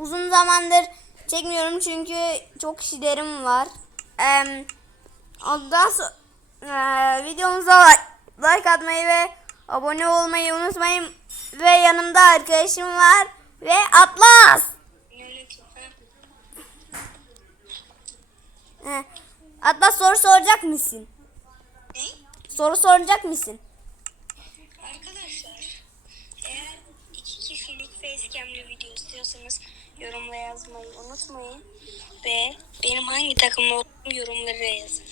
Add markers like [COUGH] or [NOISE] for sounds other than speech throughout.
uzun zamandır çekmiyorum çünkü çok işlerim var. Ee, ondan sonra ee, videomuza like, like atmayı ve abone olmayı unutmayın. Ve yanımda arkadaşım var ve Atlas. Ee, Atlas soru soracak mısın? Ne? Soru soracak mısın? Arkadaşlar eğer iki kişilik facecam'li video istiyorsanız yorumla yazmayı unutmayın. Ve benim hangi takımda olduğum yorumlara yazın.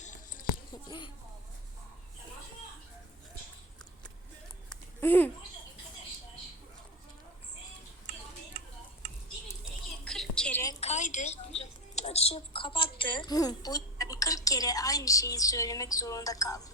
Ege 40 kere kaydı açıp kapattı. Bu yüzden 40 kere aynı şeyi söylemek zorunda kaldım.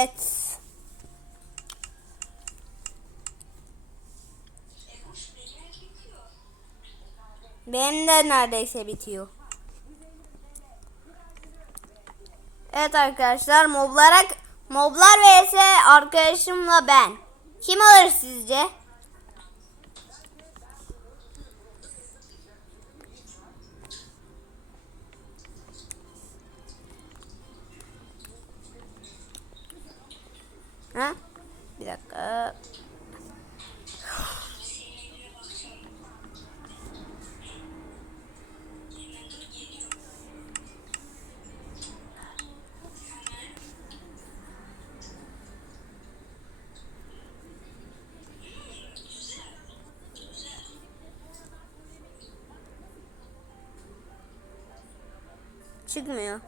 evet. Benim de neredeyse bitiyor. Evet arkadaşlar moblara moblar vs arkadaşımla ben. Kim alır sizce? Ha? Bir dakika. Çıkmıyor.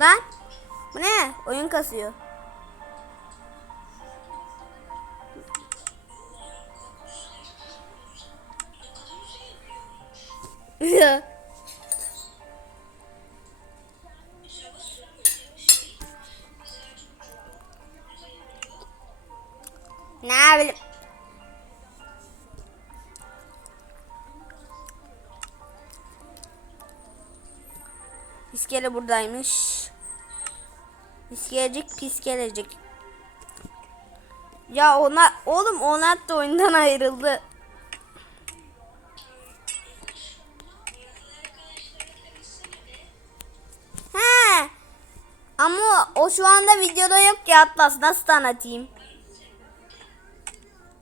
Lan bu ne? Oyun kasıyor. Ya. [LAUGHS] İskele buradaymış. İskelecik pis gelecek. Ya ona oğlum Onat da oyundan ayrıldı. He. Ama o şu anda videoda yok ki Atlas nasıl tanıtayım?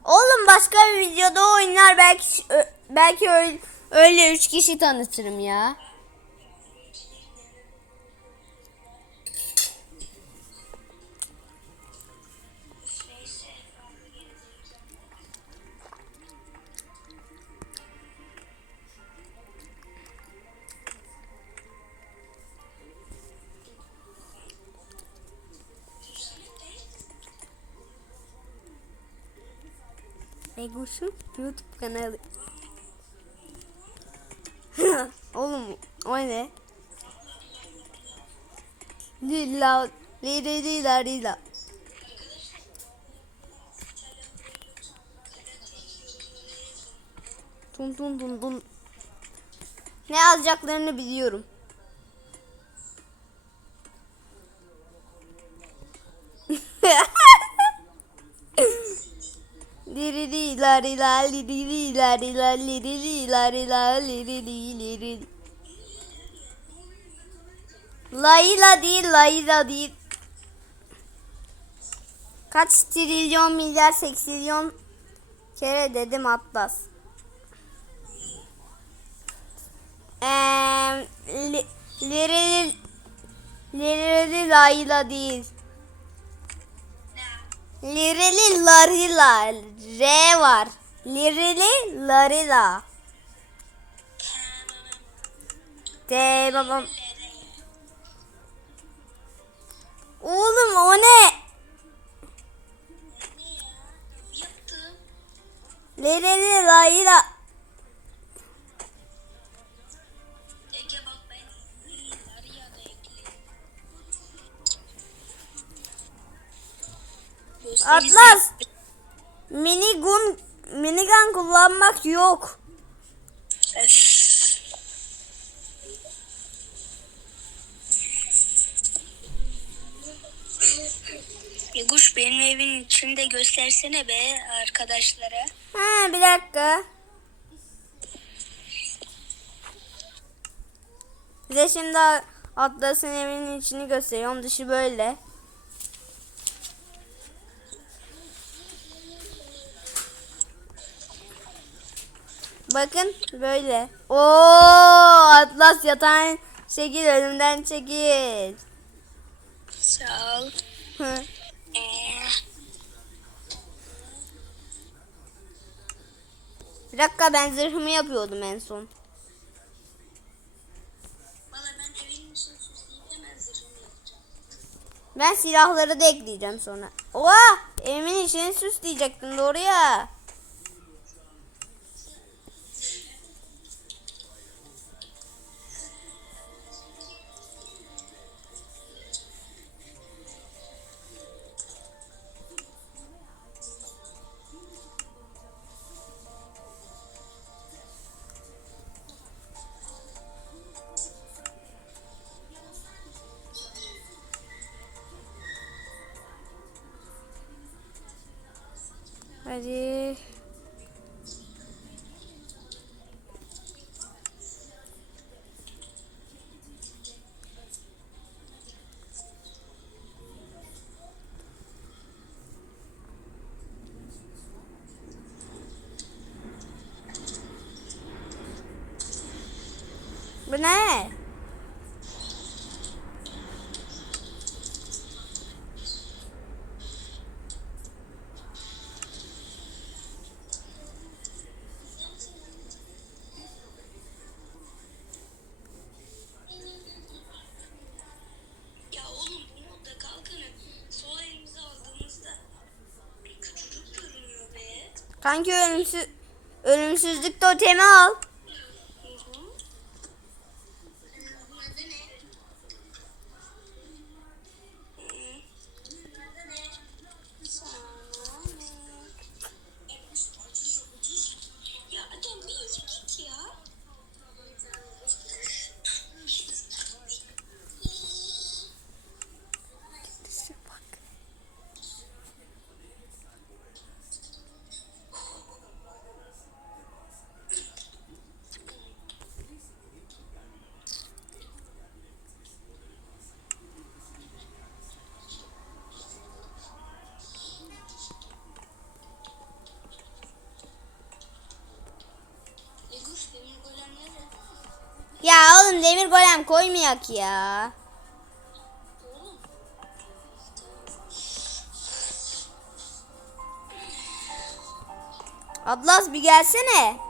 Oğlum başka bir videoda oynar belki belki öyle, öyle üç kişi tanıtırım ya. Egos'un YouTube kanalı. [LAUGHS] Oğlum o ne? Lilla lila lila lila. Tun tun tun tun. Ne yazacaklarını biliyorum. Layla değil, Layla değil. Kaç trilyon milyar seksilyon kere dedim Atlas. Eee li, lirili lirili Layla değil. Lirili larila. R var. Lirili larila. De babam. Oğlum o ne? Lirili larila. Atlas. Minigun minigun kullanmak yok. Öf. Yeguş benim evin içinde göstersene be arkadaşlara. Ha bir dakika. Size şimdi Atlas'ın evinin içini gösteriyorum. Dışı böyle. Bakın böyle. Oo Atlas yatağın çekil önümden çekil. Sağ ol. Ee, bir dakika ben zırhımı yapıyordum en son. Ben silahları da ekleyeceğim sonra. Oha! Evimin içini süsleyecektim doğru ya. Hadi. Bu ne? Ya oğlum bu modda kalkanı sol elimize aldığımızda bir küçücük görünüyor be. Kanki ölümsüz ölümsüzlük totemi al. Koymayak ya. Atlas bir gelsene.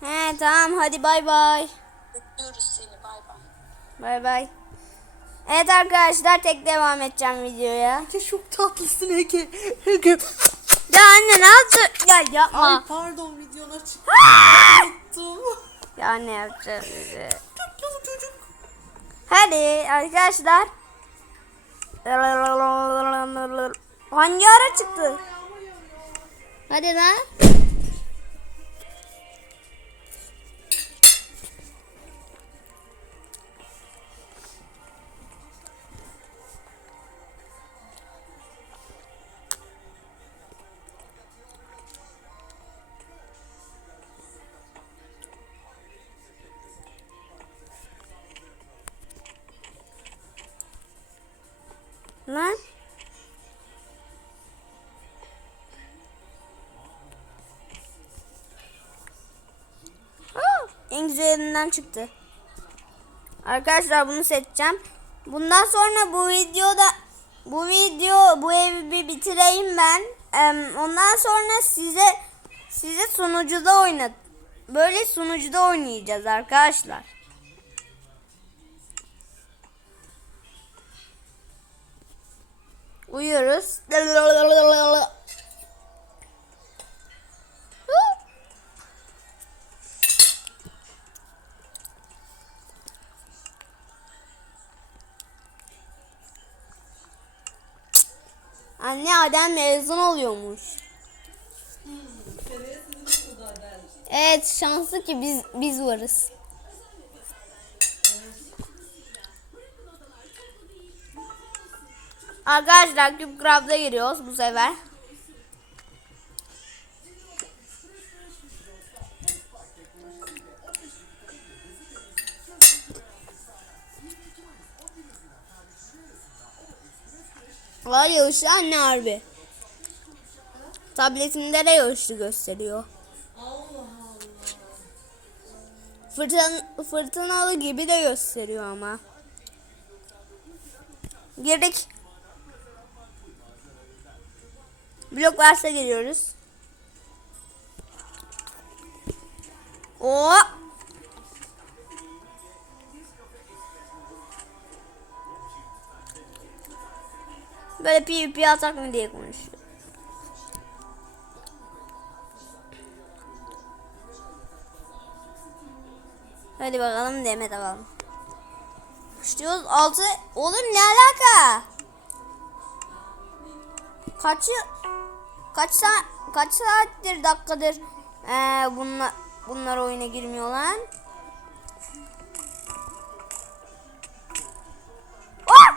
He tamam hadi bay bay. Bekliyoruz seni. Bay bay. Bay bay. Evet arkadaşlar tek devam edeceğim videoya. Ege çok tatlısın Ege. Ege. Ya anne ne yaptın? Ya yapma. Ay pardon videona çıktım. Unuttum. Ya ne yapacağız bizi? Tatlı bu çocuk. Hadi arkadaşlar. Hangi ara çıktı? Hadi lan. Lan. Aa, en güzelinden çıktı. Arkadaşlar bunu seçeceğim. Bundan sonra bu videoda bu video bu evi bir bitireyim ben. Ondan sonra size size sunucuda oynat. Böyle sunucuda oynayacağız arkadaşlar. Uyuyoruz. Anne Adem mezun oluyormuş. Evet şanslı ki biz biz varız. Arkadaşlar Cubecraft'a giriyoruz bu sefer. Var yağışlı anne harbi. Tabletimde de yağışlı gösteriyor. Fırtın, fırtınalı gibi de gösteriyor ama. Girdik. Blok varsa giriyoruz. Oo. Böyle PvP atak mı diye konuşuyor. Hadi bakalım Demet alalım. Başlıyoruz. Altı. Oğlum ne alaka? Kaç yıl- kaç saat kaç saattir dakikadır ee, bunlar bunlar oyuna girmiyor lan. Oh!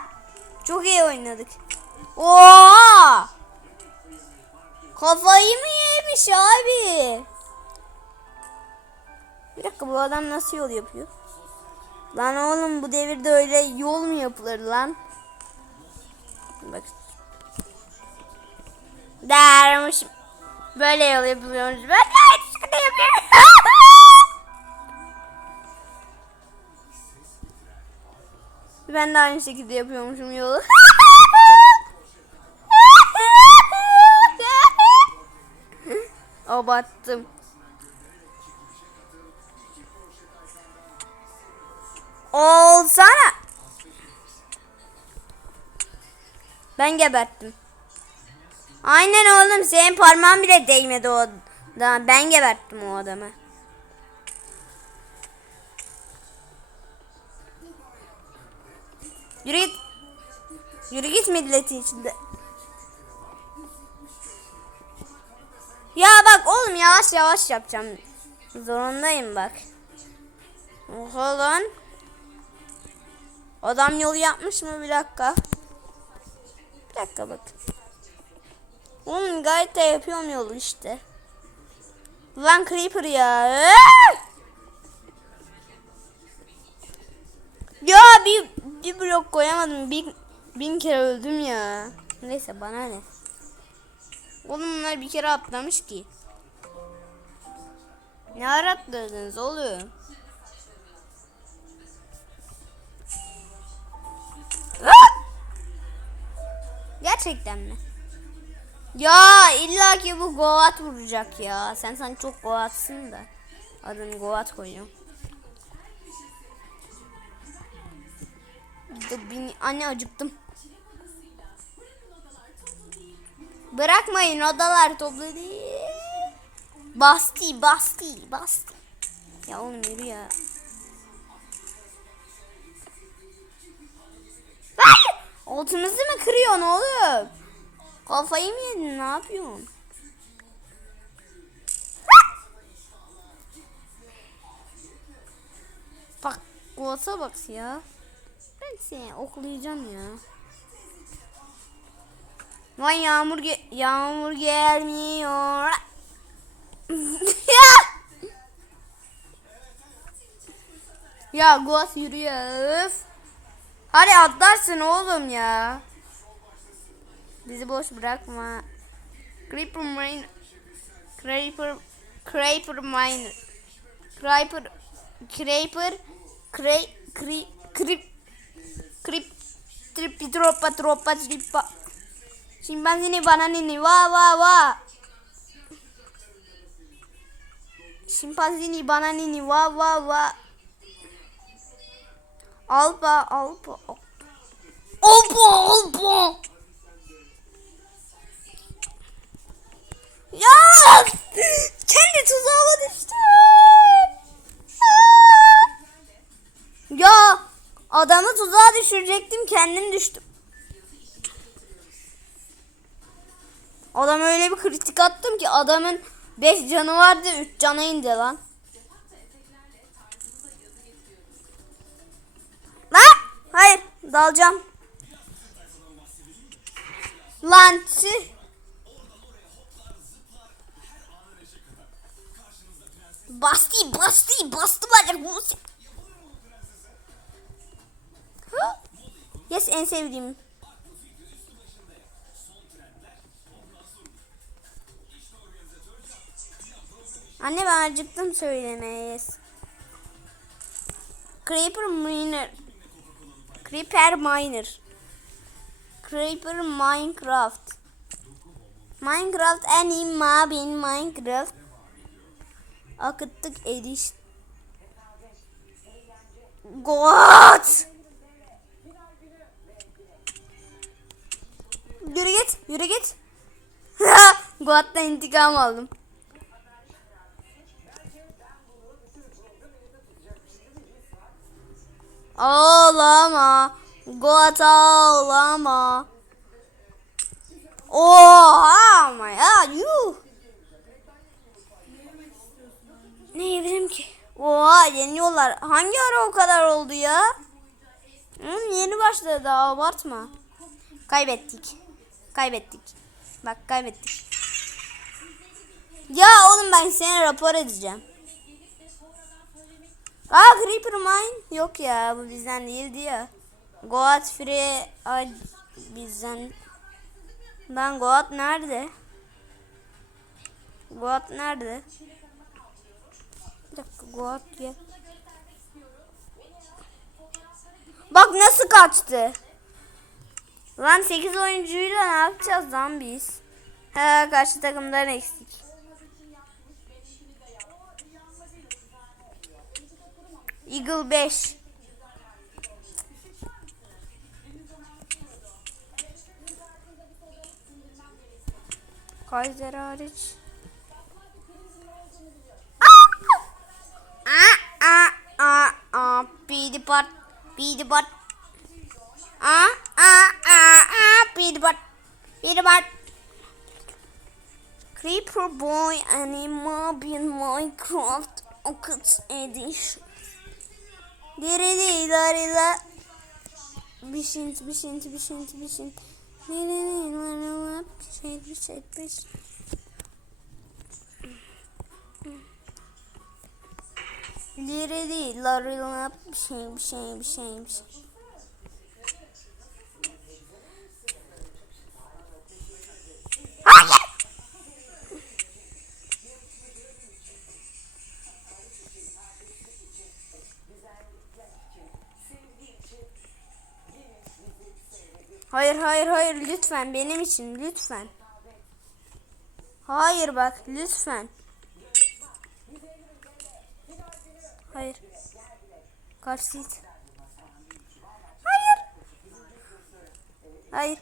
Çok iyi oynadık. Oo! Kafayı mı yemiş abi? Bir dakika bu adam nasıl yol yapıyor? Lan oğlum bu devirde öyle yol mu yapılır lan? Bak. Dermiş. Böyle yol de aynı şekilde yapıyorum. ben de aynı şekilde yapıyormuşum yolu. Abarttım. Olsana. Ben geberttim. Aynen oğlum senin parmağın bile değmedi o da. Ben geberttim o adamı. Yürü git. Yürü git milletin içinde. Ya bak oğlum yavaş yavaş yapacağım. Zorundayım bak. Oha lan. Adam yolu yapmış mı bir dakika. Bir dakika bak. Oğlum gayet de yapıyorum yolu işte. Lan Creeper ya. Ya bir, bir blok koyamadım. Bin, bin kere öldüm ya. Neyse bana ne. Oğlum bunlar bir kere atlamış ki. Ne ara atladınız oğlum? Ah! Gerçekten mi? Ya illa ki bu Goat vuracak ya. Sen sen çok Goat'sın da. Adını Goat koyuyorum. Bin- Anne acıktım. Bırakmayın odalar toplu değil. Basti basti basti. Ya oğlum yürü ya. Altınızı mı kırıyorsun oğlum? Kafayı mı yedin ne yapıyorsun? Bak Goat'a bak ya. Ben seni oklayacağım ya. Lan yağmur ge yağmur gelmiyor. [LAUGHS] ya. Goat yürüyor. Hadi atlarsın oğlum ya. Bizi boş bırakma. Creeper mine. Creeper. Creeper mine. Creeper. Creeper. Cre. Cre. Creep. Creep. troppa troppa trippa. Şimpanzini bananini va va va. Şimpanzini bananini va va va. Alpa alpa. Alpa alpa. Ya! Kendi tuzağıma düştüm. Ya adamı tuzağa düşürecektim kendim düştüm. Adam öyle bir kritik attım ki adamın 5 canı vardı 3 cana indi lan. Lan! Hayır dalacağım. Lan tüh. Bastı bastı bastı bacak musik. Hı? Yes en sevdiğim. Anne ben acıktım söylemeye yes. Creeper Miner. Creeper Miner. Creeper Minecraft. Minecraft en iyi mabin Minecraft. Akıttık ediş. God! Yürü git, yürü git. [LAUGHS] God'dan intikam aldım. Ağlama. God ağlama. Oha ama ya yuh. Ne bileyim ki. Oha yeniyorlar. Hangi ara o kadar oldu ya? Hı, yeni başladı daha abartma. Kaybettik. Kaybettik. Bak kaybettik. Ya oğlum ben seni rapor edeceğim. Aa Creeper Mine. Yok ya bu bizden değildi ya. Goat Free ay, bizden. Ben Goat nerede? Goat nerede? Bir dakika Goat gel. Bak nasıl kaçtı. Lan 8 oyuncuyla ne yapacağız lan biz? He karşı takımdan eksik. Eagle 5. Kaiser hariç. Speedy bot, speedy bot. Ah, ah, ah, ah, speedy bot, speedy bot. Creeper Boy Animal in Minecraft Pocket Edition. Diri diri diri da. Bişint, bişint, bişint, bişint. Diri diri diri da. Bişint, bişint, bişint. Dirili darila. Bir şey, bir şey, bir şey, bir şey. Hayır hayır hayır lütfen benim için lütfen. Hayır bak lütfen. Hayır. Git. Hayır. Hayır.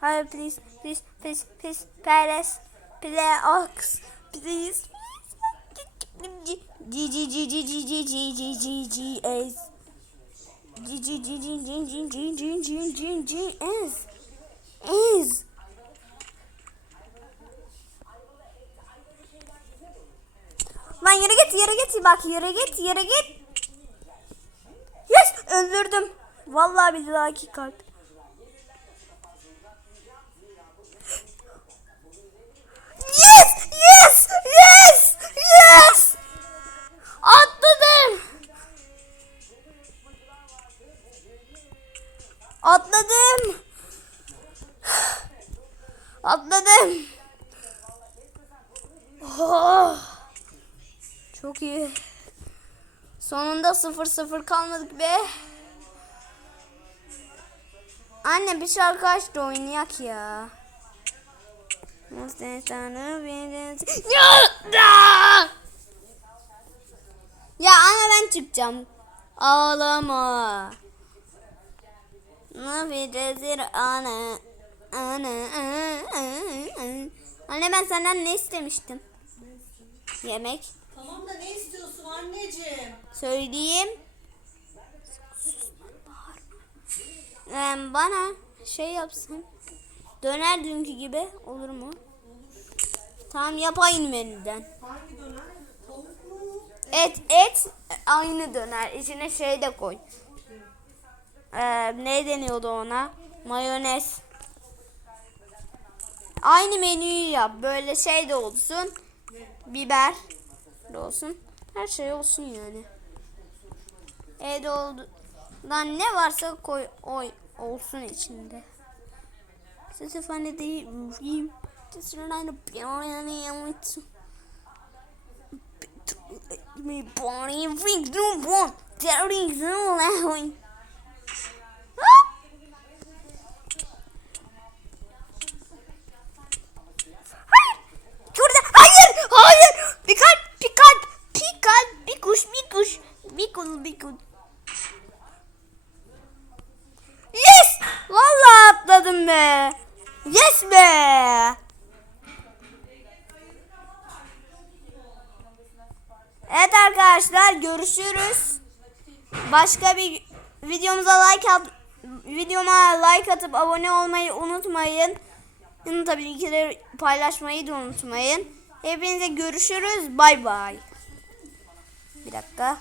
Hayır please please please please please please please. G G G G G G G G G G S G G G G G G G G G G G S S Lan yere git yere git bak yere git yere git. Öldürdüm. Vallahi billahi kalp. Yes yes yes yes. Atladım. Atladım. Atladım. Oh. Çok iyi. Sonunda 0-0 kalmadık be. Anne bir şarkı aç da oynayak ya. Ya! anne ben çıkacağım. Ağlama. Bilirsin ana. Ana. Anne ben senden ne istemiştim? Yemek. Tamam da ne istiyorsun anneciğim? Söyleyeyim. Ee, bana şey yapsın. Döner dünkü gibi olur mu? Tamam yapayım menüden. Hangi döner? Tavuk mu? Et et aynı döner. İçine şey de koy. Ee, ne deniyordu ona? Mayonez. Aynı menüyü yap. Böyle şey de olsun. Biber de olsun. Her şey olsun yani. Evde olduğundan ne varsa koy oy olsun içinde. Sesi falan değil. Just me body freak no one. There is no Başka bir videomuza like at videoma like atıp abone olmayı unutmayın. Tabii ki de paylaşmayı da unutmayın. Hepinize görüşürüz. Bay bay. Bir dakika.